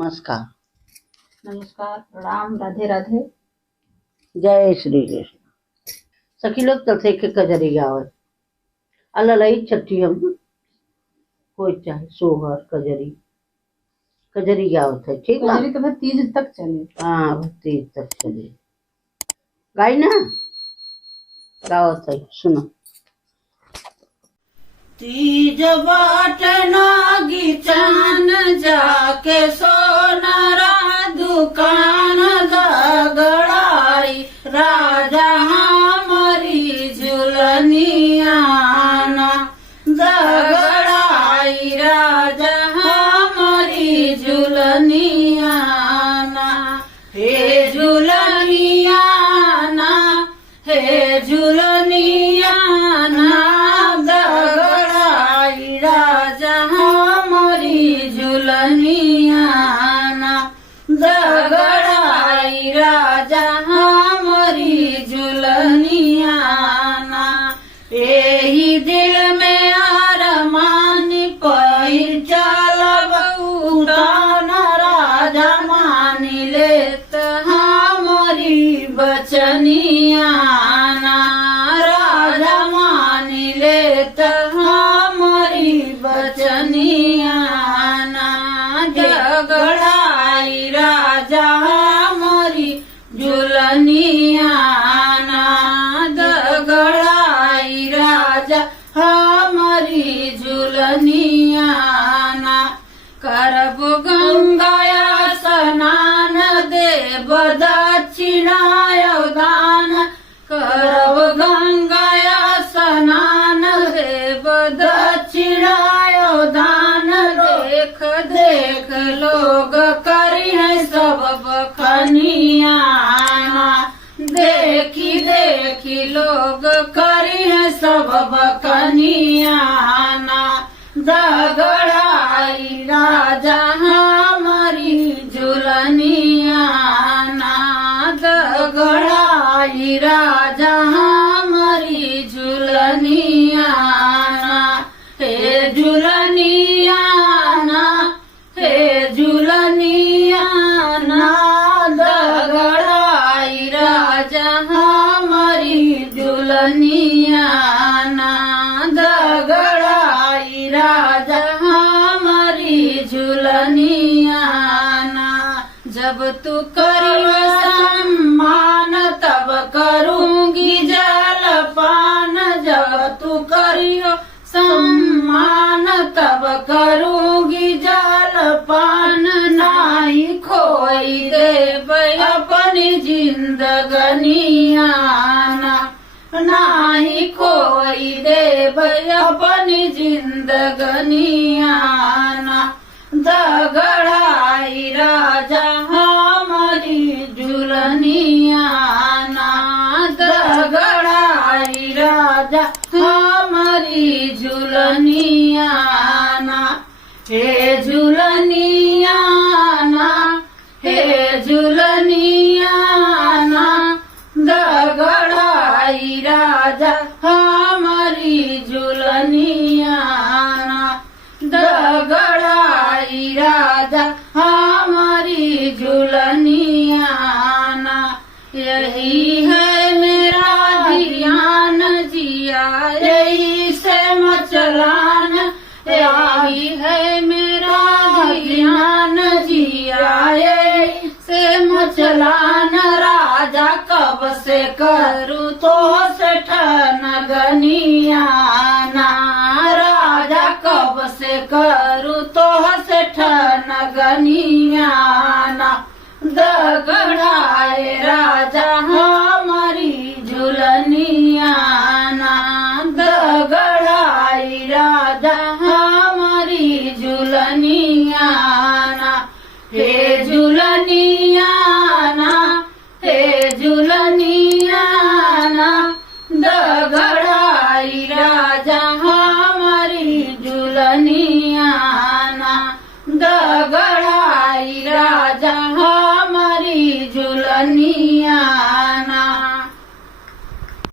नमस्कार। नमस्कार, प्रणाम, राधे राधे। जय श्री कृष्ण। सखी लोग तल से कजरी गावत अललई छठी हम कोई चाहे सोहर कजरी कजरी गावत है। ठीक बा। कजरी तो भाई तीज तक चले। हाँ, तीज तक चले गाई ना गावत है। सुनो। तीज बाट नागी चान जाके सोनारा दुकान दगड़ाई राजा हमारी झुलनियाना दगड़ाई राजा हमारी झुलनियाना। हे झुलनियाना हे झुलनियाना दगड़ाई राजा हमारी झुलनियाना दगड़ाई राजा हमारी झुलनियाना। एही दिल में अरमान पहिर चलब उतान राजा मान लेत हमारी बचनियाना राजा मान लेत हमारी बचनियाना। दगड़ाई राजा हमारी झुलनियाना दगड़ाई राजा हमारी झुलनियाना। करब गंगाया स्नान देव दक्षिणाय दान करब गंगाया स्नान देव दक्षिणाय दान। देख देख लोग करी है सब बखनियाना देखी देखी लोग करी है सब बखनियाना। दगड़ाई राजा हमारी झुलनियाना दगड़ाई राजा हमारी झुलनियाना। हे झुलनियाना हे झुलनियाना दगड़ाई राजा हमारी झुलनियाना दगड़ाई राजा हमारी झुलनियाना। जब तू करियो सम्मान तब करूंगी जलपान जब तू करियो सम्मान तब करूंगी जलपान। नाही खोई देव अपनी जिंदगनियाना नाही खोई देव अपनी जिंदगनियाना। दगड़ाई राजा हमारी झुलनियाना दगड़ाई राजा हमारी झुलनियाना। हे झुलनियाना हे झुलनियाना दगड़ाई राजा हमारी झुलनियाना दगड़ाई राजा हमारी झुलनियाना। यही है मेरा ध्यान जिया यही से मचलान यही है मेरा ध्यान जिया यही से मचलान। राजा कब से करूँ तो से ठन गनियाना राजा कब से करूँ तो से ठन गनियाना। दगड़ाए राजा